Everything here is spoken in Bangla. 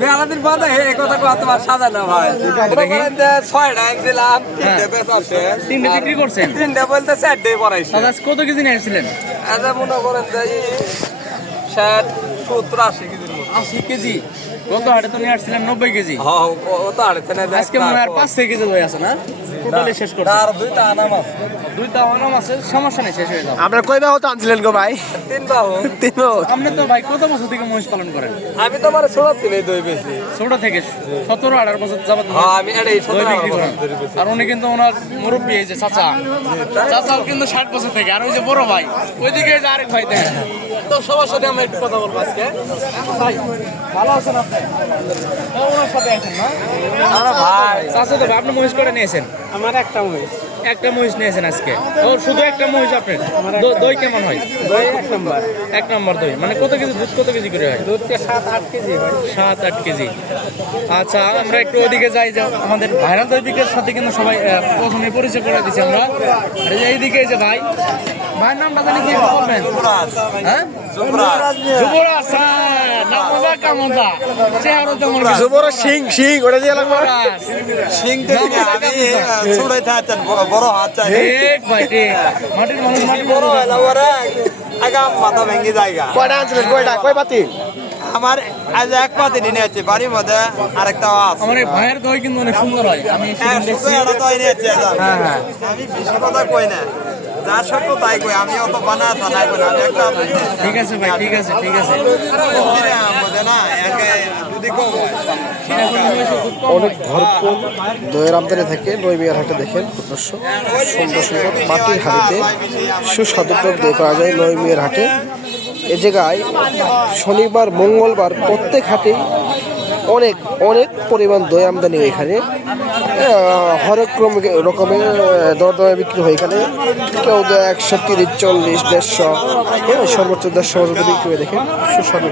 মেলাদিন বাদে এই কথা কো তোমার না ভাই। মনে করেন যে ছয়টা আনছিলাম তিনটে বেচাচ্ছে তিনটে বিক্রি করছেন? তিনটে বলতে চারটে পড়াইছে। দাদা কত কেজি নিয়েছিলেন আচ্ছা মনে করেন যে ষাট সত্তর আশি কেজি আশি কেজি? গত হাটে তো নিয়ে আসছিলেন নব্বই কেজি। হ্যাঁ তো না আজকে মনে হয় পাঁচ ছয় কেজি হয়ে আছে না? টোটালি শেষ করছে। আর দুইটা আনাম আছে। দুইটা অনাম আছে সমস্যা নেই শেষ হয়ে যাবে। আপনার কয় বাহু তো আনছিলেন গো ভাই? তিন বাহু। তিন বাহু। আপনি তো ভাই কত বছর থেকে মহিষ পালন করেন? আমি তো মানে ছোট থেকে দই বেশি ছোট থেকে সতেরো আঠারো বছর যাবত হ্যাঁ আমি এটাই ছোট দই বিক্রি করেন। আর উনি কিন্তু ওনার মুরব্বী এই যে চাচা। চাচা কিন্তু ষাট বছর থেকে আর ওই যে বড় ভাই। ওইদিকে এই যে আরেক ভাই দেখেন। তো সবার সাথে আমরা একটু কথা বলব আজকে। ভাই ভালো আছেন আপনি? ওনার সাথে আছেন না? ভাই। চাচা তো ভাই, আপনি মহিষ করে নিয়েছেন? আমার একটা মহিষ। একটা মহিষ নিয়েছেন আজকে। ও শুধু একটা মহিষ আপনার? দই কেমন হয়? দই এক নম্বর। এক নম্বর দই। মানে কত কেজি দুধ কত কেজি করে হয়? দুধকে সাত আট কেজি হয়। সাত আট কেজি। আচ্ছা আমরা একটু ওদিকে যাই যাও আমাদের ভাইরাল দৈবিকের সাথে কিন্তু সবাই আহ, প্রথমে পরিচয় করে দিচ্ছি আমরা। আর এইদিকে যে ভাই ভাইয়ের নামটা জানি কি বলবেন? হ্যাঁ? যুবরাজ। যুবরাজ বড় সিং সিং ওটা দিয়ে লাগবে। সিং থেকে আমি ছুড়াই থাকতেন বড় হাত চাই। বড় মানুষ। ওরা আগাম মাথা ভেঙে জায়গা। কয়টা আনছিলেন? কয়টা? কয় পাতি আমার আজ এক পাতি নিয়ে আছে বাড়ির মধ্যে আরেকটা আছে আমার ভাইয়ের দই কিন্তু অনেক সুন্দর হয়। আমি হ্যাঁ, সেদিন শুধু এটা তো এনে আছে, হ্যাঁ, হ্যাঁ। আমি বেশি কথা কই না। যা সত্য তাই কই আমি অত বানা থানায় কই আমি একটা ঠিক আছে ভাই ঠিক আছে ঠিক আছে। না একে যদি কম অনেক ভরপুর দইয়ের আমদানি থাকে নই বিয়ার হাটে দেখেন দর্শক সুন্দর সুন্দর মাটির হাড়িতে সুস্বাদু দই পাওয়া যায় নই মিয়ার হাটে। এ জায়গায় শনিবার, মঙ্গলবার প্রত্যেক হাটেই অনেক অনেক পরিমাণ দই আমদানি এখানে। হরেক রকমের দরদামে দর দমে বিক্রি হয় এখানে। কেউ একশো তিরিশ, চল্লিশ, দেড়শো সর্বোচ্চ দেড়শো বিক্রি হয়ে দেখেন সুস্বাদু